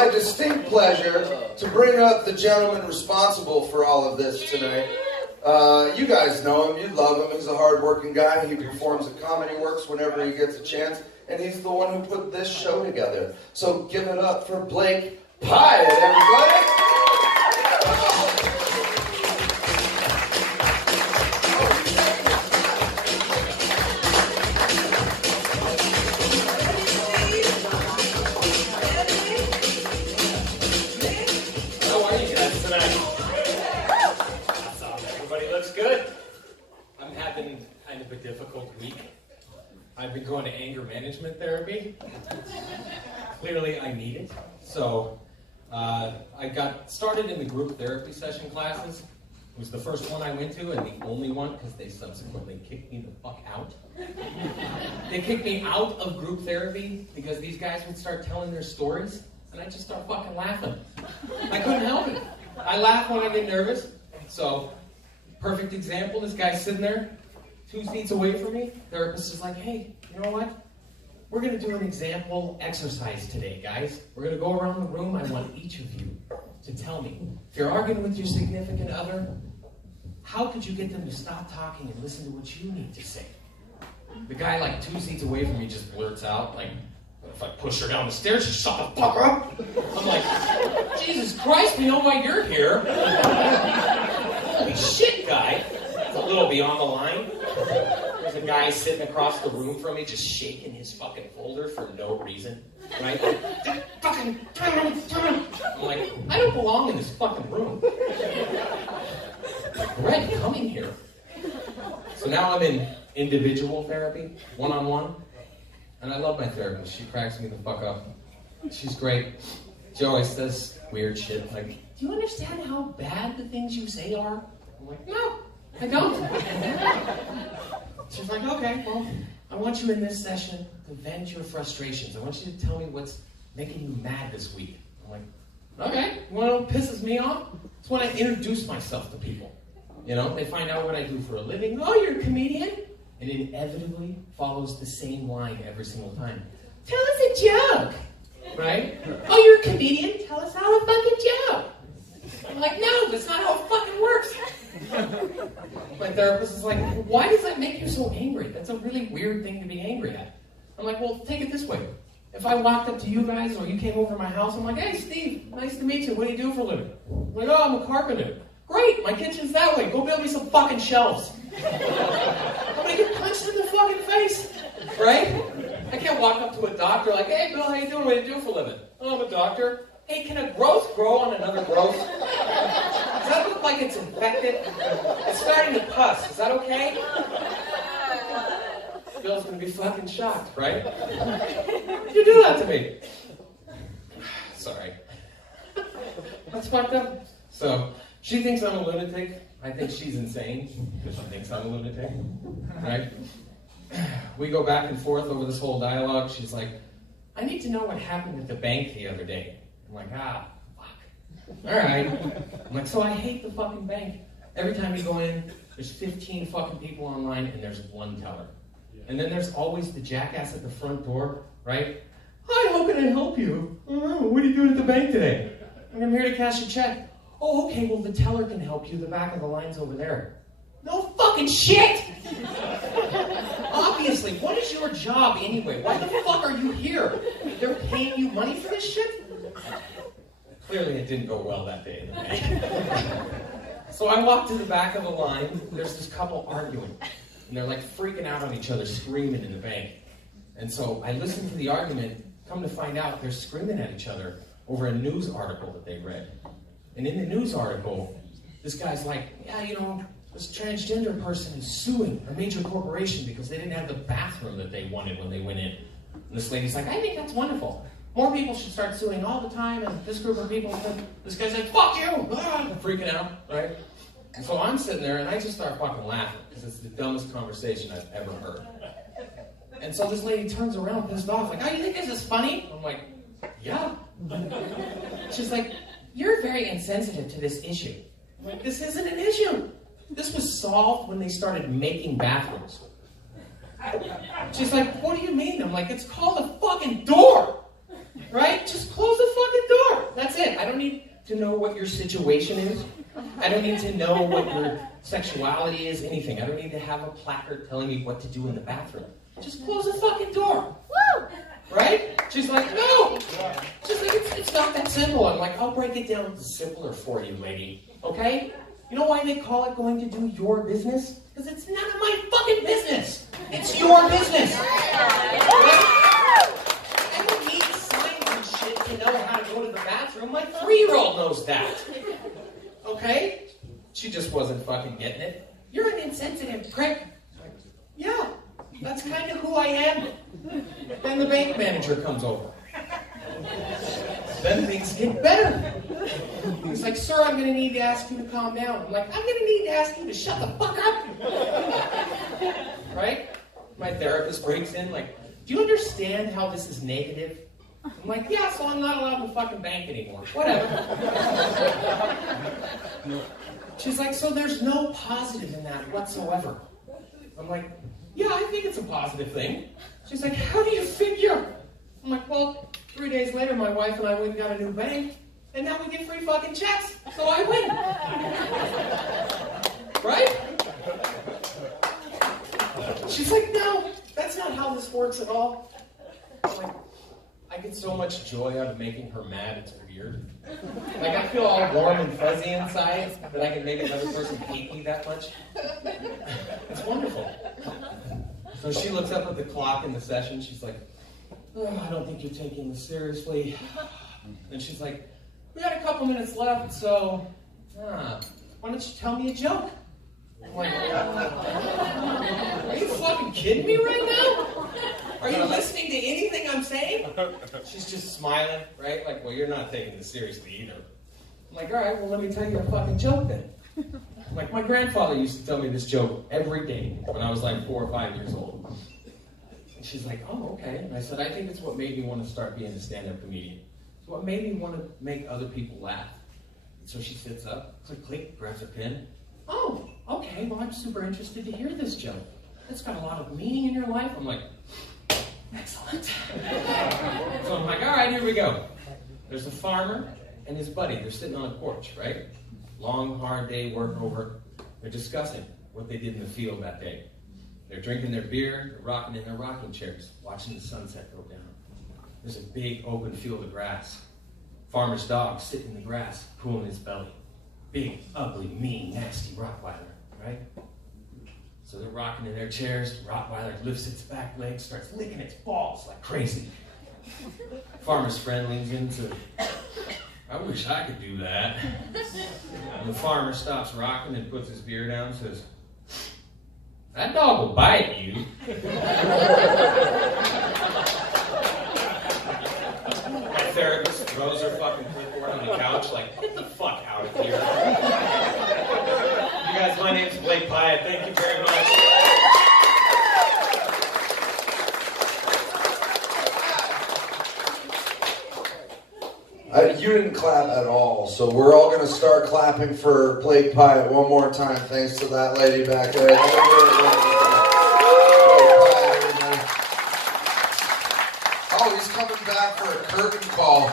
my distinct pleasure to bring up the gentleman responsible for all of this tonight. You guys know him, you love him, he's a hard-working guy, he performs at Comedy Works whenever he gets a chance, and he's the one who put this show together. So give it up for Blake Pyatt, everybody! Kind of a difficult week. I've been going to anger management therapy. Clearly I need it. So I got started in the group therapy session classes. It was the first one I went to and the only one because they subsequently kicked me the fuck out. They kicked me out of group therapy because these guys would start telling their stories and I'd just start fucking laughing. I couldn't help it. I laugh when I get nervous. So, perfect example, this guy's sitting there 2 seats away from me. Therapist is like, hey, you know what? We're going to do an example exercise today, guys. We're going to go around the room. I want each of you to tell me, if you're arguing with your significant other, how could you get them to stop talking and listen to what you need to say? The guy like 2 seats away from me just blurts out, like, if I push her down the stairs, she shut the fuck up. I'm like, Jesus Christ, we know why you're here. Holy shit, guy. It's a little beyond the line. There's a guy sitting across the room from me just shaking his fucking folder for no reason. Right? I'm like, I don't belong in this fucking room. Greg, coming here. So now I'm in individual therapy, one-on-one. And I love my therapist. She cracks me the fuck up. She's great. She always says weird shit like, do you understand how bad the things you say are? I'm like, no. I don't. She's like, okay, well, I want you in this session to vent your frustrations. I want you to tell me what's making you mad this week. I'm like, okay, you want to know what pisses me off? It's when I introduce myself to people. You know, they find out what I do for a living. Oh, you're a comedian? And it inevitably follows the same line every single time. Tell us a joke, right? Oh, you're a comedian? Tell us how a fucking joke. I'm like, no, that's not how it fucking works. My therapist is like, why does that make you so angry? That's a really weird thing to be angry at. I'm like, well, take it this way. If I walked up to you guys or you came over to my house, I'm like, hey, Steve, nice to meet you. What do you do for a living? I'm like, oh, I'm a carpenter. Great, my kitchen's that way. Go build me some fucking shelves. I'm gonna get punched in the fucking face, right? I can't walk up to a doctor like, hey, Bill, how you doing? What do you do for a living? Oh, I'm a doctor. Hey, can a growth grow on another growth? Does that look like it's infected? It's starting to pus. Is that okay? Bill's gonna be fucking shocked, right? You do that to me. Sorry. That's fucked up. So, she thinks I'm a lunatic. I think she's insane because she thinks I'm a lunatic, right? We go back and forth over this whole dialogue. She's like, I need to know what happened at the bank the other day. I'm like, ah, fuck. All right. I'm like, so I hate the fucking bank. Every time you go in, there's 15 fucking people online and there's one teller. And then there's always the jackass at the front door, right? Hi, how can I help you? What are you doing at the bank today? I'm here to cash a check. Oh, okay, well, the teller can help you. The back of the line's over there. No fucking shit! Obviously, what is your job anyway? Why the fuck are you here? They're paying you money for this shit? Clearly it didn't go well that day in the bank. So I walk to the back of the line. There's this couple arguing. And they're like freaking out on each other, screaming in the bank. And so I listen to the argument. Come to find out, they're screaming at each other over a news article that they read. And in the news article, this guy's like, yeah, you know, this transgender person is suing a major corporation because they didn't have the bathroom that they wanted when they went in. And this lady's like, I think that's wonderful. More people should start suing all the time, and this group of people, this guy's like, fuck you! Freaking out, right? And so I'm sitting there, and I just start fucking laughing, because it's the dumbest conversation I've ever heard. And so this lady turns around, pissed off, like, oh, you think this is funny? I'm like, yeah. She's like, you're very insensitive to this issue. I'm like, this isn't an issue. This was solved when they started making bathrooms. She's like, what do you mean? I'm like, it's called a fucking door. Right? Just close the fucking door. That's it. I don't need to know what your situation is. I don't need to know what your sexuality is, anything. I don't need to have a placard telling me what to do in the bathroom. Just close the fucking door. Woo! Right? She's like, no! She's like, it's not that simple. I'm like, I'll break it down simpler for you, lady. Okay? You know why they call it going to do your business? Because it's none of my fucking business. It's your business. Right? I don't need signs and shit to know how to go to the bathroom. My 3-year-old knows that. Okay? She just wasn't fucking getting it. You're an insensitive prick. Yeah, that's kind of who I am. Then the bank manager comes over. Then things get better. He's like, sir, I'm going to need to ask you to calm down. I'm like, I'm going to need to ask you to shut the fuck up. Right? My therapist breaks in like, do you understand how this is negative? I'm like, yeah, so I'm not allowed to fucking bank anymore. Whatever. She's like, so there's no positive in that whatsoever. I'm like, yeah, I think it's a positive thing. She's like, how do you figure? I'm like, well, 3 days later, my wife and I went and got a new bank, and now we get free fucking checks, so I win. Right? She's like, no, that's not how this works at all. I'm like, I get so much joy out of making her mad, it's weird. Like, I feel all warm and fuzzy inside that I can make another person hate me that much. It's wonderful. So she looks up at the clock in the session, she's like, oh, I don't think you're taking this seriously. And she's like, we got a couple minutes left, so why don't you tell me a joke? I'm like, are you fucking kidding me right now? Are you listening to anything I'm saying? She's just smiling, right? Like, well, you're not taking this seriously either. I'm like, all right, well, let me tell you a fucking joke then. I'm like, my grandfather used to tell me this joke every day when I was like 4 or 5 years old. And she's like, oh, okay. And I said, I think it's what made me want to start being a stand-up comedian. It's what made me want to make other people laugh. And so she sits up, click, click, grabs a pen. Oh, okay, well, I'm super interested to hear this joke. It's got a lot of meaning in your life. I'm like, excellent. So I'm like, all right, here we go. There's a farmer and his buddy. They're sitting on a porch, right? Long, hard day, work over. They're discussing what they did in the field that day. They're drinking their beer, they're rocking in their rocking chairs, watching the sunset go down. There's a big open field of grass. Farmer's dog sitting in the grass, cooling his belly. Big, ugly, mean, nasty Rottweiler, right? So they're rocking in their chairs. Rottweiler lifts its back leg, starts licking its balls like crazy. Farmer's friend leans into, I wish I could do that. And the farmer stops rocking and puts his beer down and says, that dog will bite you. My therapist throws her fucking clipboard on the couch like, get the fuck out of here. You guys, my name's Blake Pyatt. Thank you very much. You didn't clap at all, so we're all going to start clapping for Blake Pyatt one more time, thanks to that lady back there. Oh, he's coming back for a curtain call.